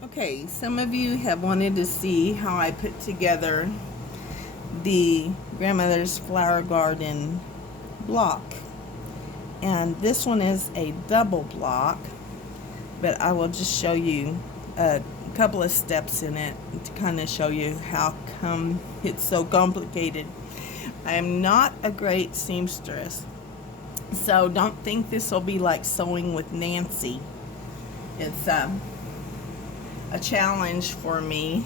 Okay, some of you have wanted to see how I put together the grandmother's flower garden block. And this one is a double block, but I will just show you a couple of steps in it to kind of show you how come it's so complicated. I am not a great seamstress, so don't think this will be like sewing with Nancy. It's a challenge for me.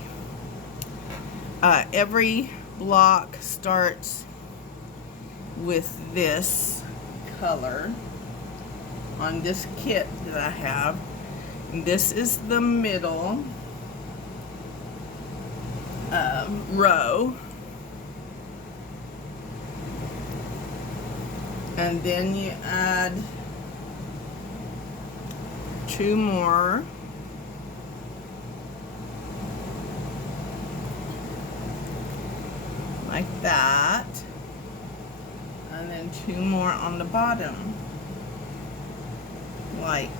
Every block starts with this color on this kit that I have. And this is the middle row, and then you add two more, like that, and then two more on the bottom, like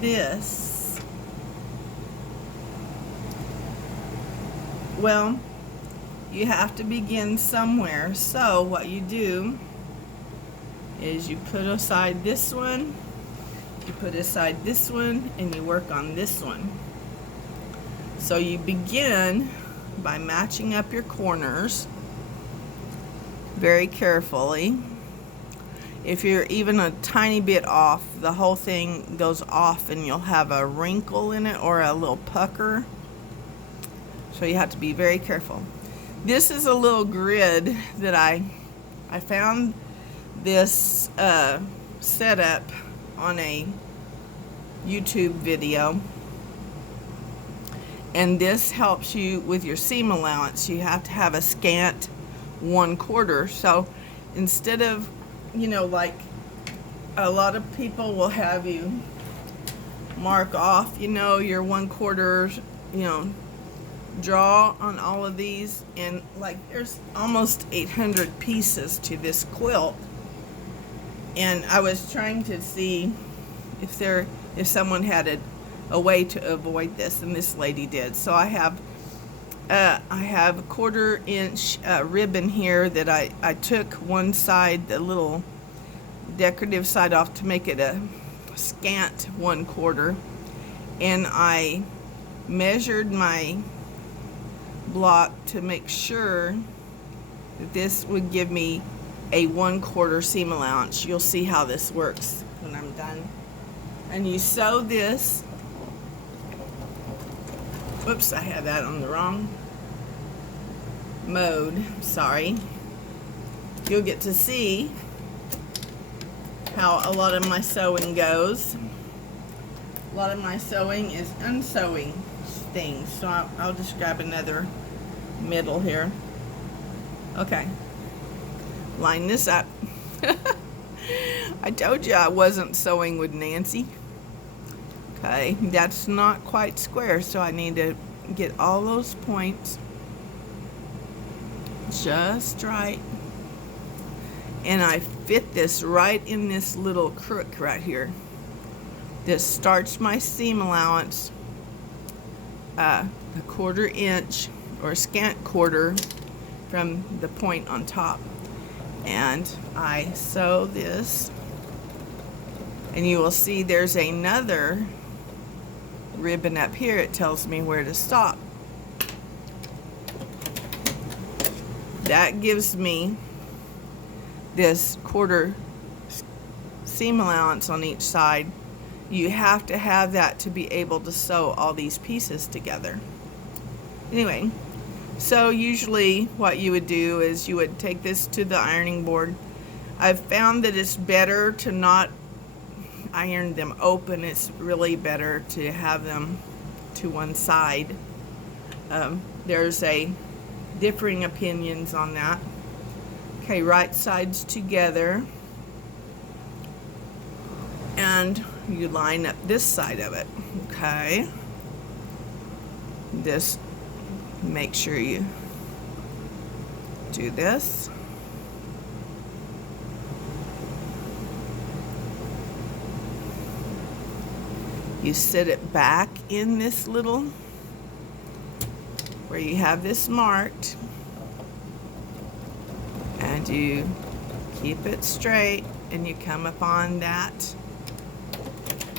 this. Well, you have to begin somewhere, so what you do is you put aside this one, you put aside this one, and you work on this one. So you begin by matching up your corners very carefully. If you're even a tiny bit off, the whole thing goes off and you'll have a wrinkle in it or a little pucker. So you have to be very careful. This is a little grid that I found this setup on a YouTube video, and this helps you with your seam allowance. You have to have a scant 1/4. So instead of, like a lot of people will have you mark off, your 1/4, draw on all of these, and like there's almost 800 pieces to this quilt. And I was trying to see if someone had a way to avoid this, and this lady did. So I have a 1/4 inch ribbon here that I took one side, the little decorative side, off to make it a scant 1/4, and I measured my block to make sure that this would give me a 1/4 seam allowance. You'll see how this works when I'm done. And you sew this. Whoops, I had that on the wrong mode. Sorry. You'll get to see how a lot of my sewing goes. A lot of my sewing is unsewing things. So I'll just grab another middle here. Okay. Line this up. I told you I wasn't sewing with Nancy. Okay, that's not quite square, so I need to get all those points just right. And I fit this right in this little crook right here. This starts my seam allowance a 1/4 inch or a scant 1/4 from the point on top. And I sew this, and you will see there's another ribbon up here. It tells me where to stop. That gives me this 1/4 seam allowance on each side. You have to have that to be able to sew all these pieces together. Anyway, so usually what you would do is you would take this to the ironing board. I've found that it's better to not iron them open. It's really better to have them to one side. There's differing opinions on that. Okay, right sides together, and you line up this side of it. Okay, this, make sure you do this. You sit it back in this little, where you have this marked, and you keep it straight, and you come upon that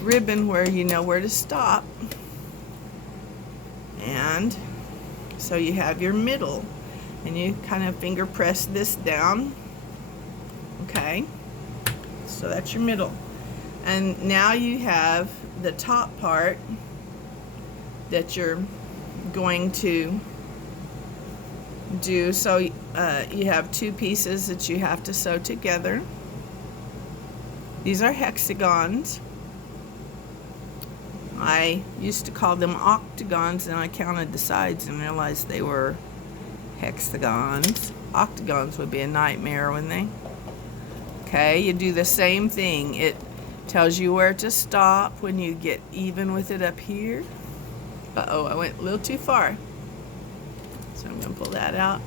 ribbon where you know where to stop. And so you have your middle, and you kind of finger press this down. Okay, so that's your middle. And now you have the top part that you're going to do. So you have two pieces that you have to sew together. These are hexagons. I used to call them octagons, and I counted the sides and realized they were hexagons. Octagons would be a nightmare, wouldn't they? Okay, you do the same thing. It tells you where to stop when you get even with it up here. Uh-oh, I went a little too far. So I'm going to pull that out.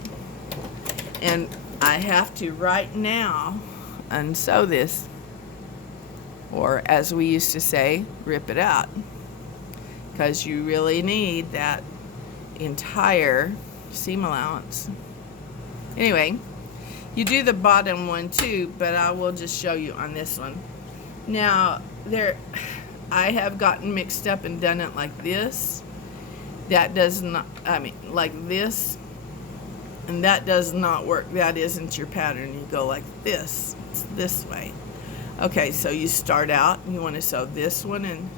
And I have to right now unsew this, or as we used to say, rip it out, because you really need that entire seam allowance. Anyway, you do the bottom one too, but I will just show you on this one. Now, I have gotten mixed up and done it like this. That does not, like this, and that does not work. That isn't your pattern. You go like this. It's this way. Okay, so you start out, and you want to sew this one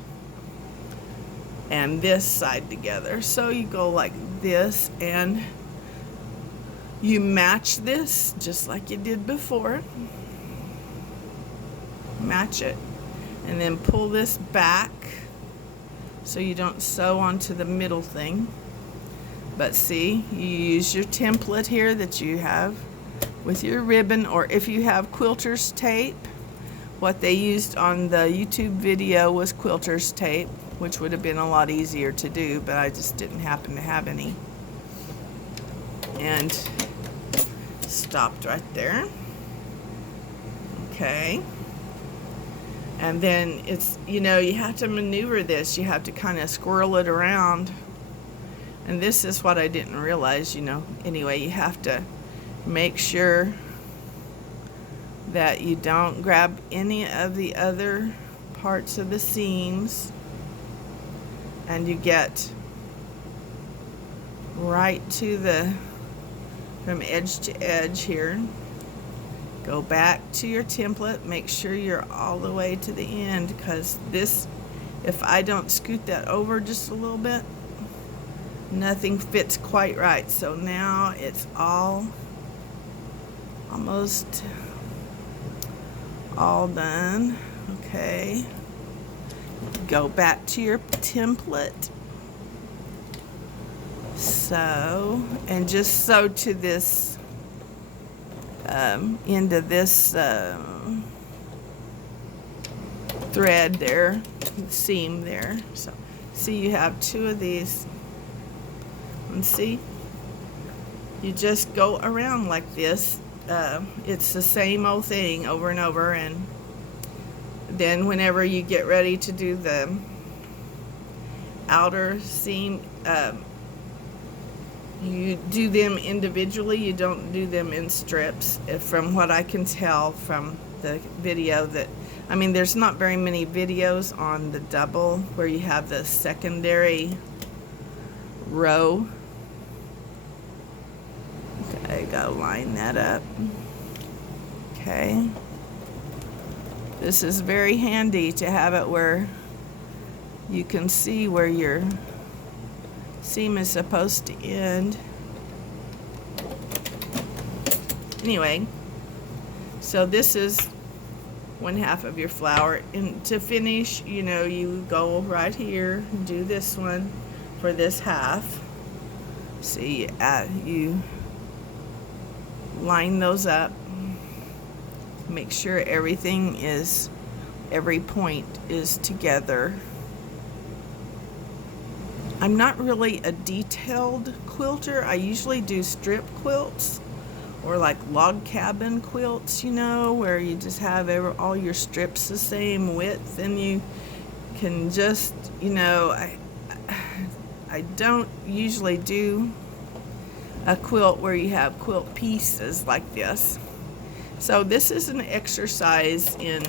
and this side together. So you go like this, and you match this just like you did before. Match it, and then pull this back so you don't sew onto the middle thing. But see, you use your template here that you have with your ribbon, or if you have quilter's tape. What they used on the YouTube video was quilter's tape, which would have been a lot easier to do, but I just didn't happen to have any. And stopped right there. Okay. And then it's, you know, you have to maneuver this. You have to kind of squirrel it around. And this is what I didn't realize, you know. Anyway, you have to make sure that you don't grab any of the other parts of the seams, and you get right to the, from edge to edge here. Go back to your template, make sure you're all the way to the end, because this, if I don't scoot that over just a little bit, nothing fits quite right. So now it's almost all done. Okay, go back to your template, sew, and just sew to this into this thread there, seam there. So see, you have two of these, and see, you just go around like this. It's the same old thing over and over, and then whenever you get ready to do the outer seam, you do them individually. You don't do them in strips, from what I can tell from the video. That, I mean, there's not very many videos on the double where you have the secondary row. Okay, gotta line that up. Okay, this is very handy to have it where you can see where your seam is supposed to end. Anyway, so this is one half of your flower, and to finish, you know, you go right here, do this one for this half. See, you line those up, make sure everything is, every point is together. I'm not really a detailed quilter. I usually do strip quilts, or like log cabin quilts, you know, where you just have all your strips the same width, and you can just, you know, I don't usually do a quilt where you have quilt pieces like this. So this is an exercise in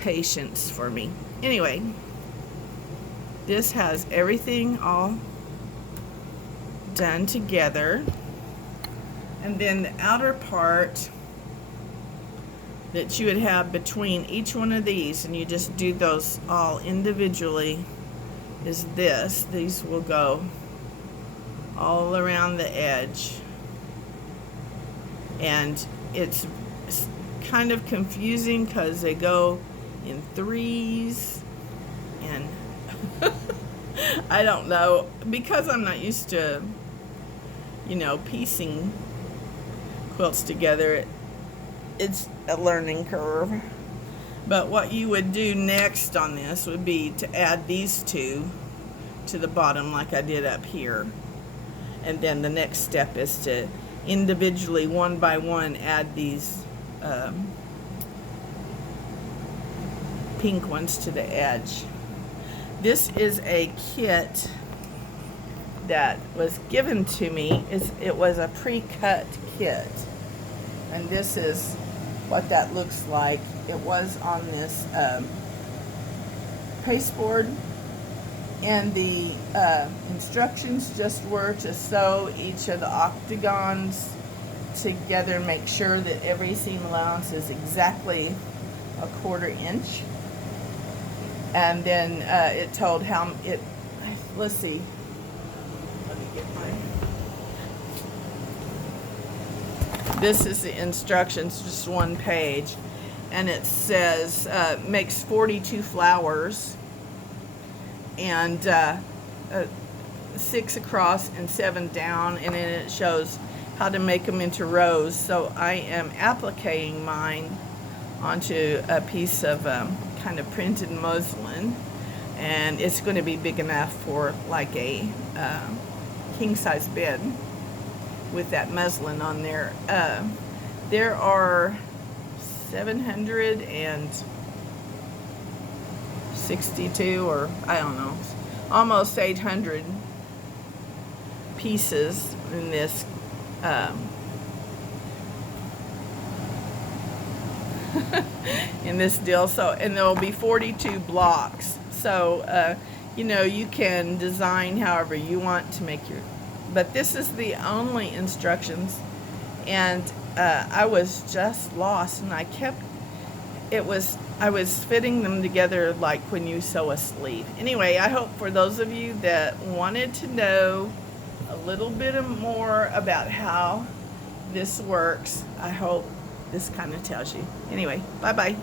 patience for me. Anyway, this has everything all done together. And then the outer part that you would have between each one of these, and you just do those all individually, is this. These will go all around the edge. And it's kind of confusing because they go in threes, and I don't know, because I'm not used to, you know, piecing quilts together. It's a learning curve. But what you would do next on this would be to add these two to the bottom like I did up here. And then the next step is to individually, one by one, add these pink ones to the edge. This is a kit that was given to me. It was a pre-cut kit. And this is what that looks like. It was on this pasteboard, and the instructions just were to sew each of the octagons together, make sure that every seam allowance is exactly a 1/4 inch, and then it told how it, let's see, let me get this is the instructions, just one page, and it says makes 42 flowers, and 6 across and 7 down, and then it shows how to make them into rows. So I am appliquing mine onto a piece of kind of printed muslin, and it's going to be big enough for like a king-size bed with that muslin on there. There are 762, or I don't know, almost 800 pieces in this in this deal. So, and there will be 42 blocks. So you know, you can design however you want to make your, but this is the only instructions, and I was just lost, and I was fitting them together like when you sew a sleeve. Anyway, I hope for those of you that wanted to know a little bit more about how this works, I hope this kind of tells you. Anyway, bye-bye.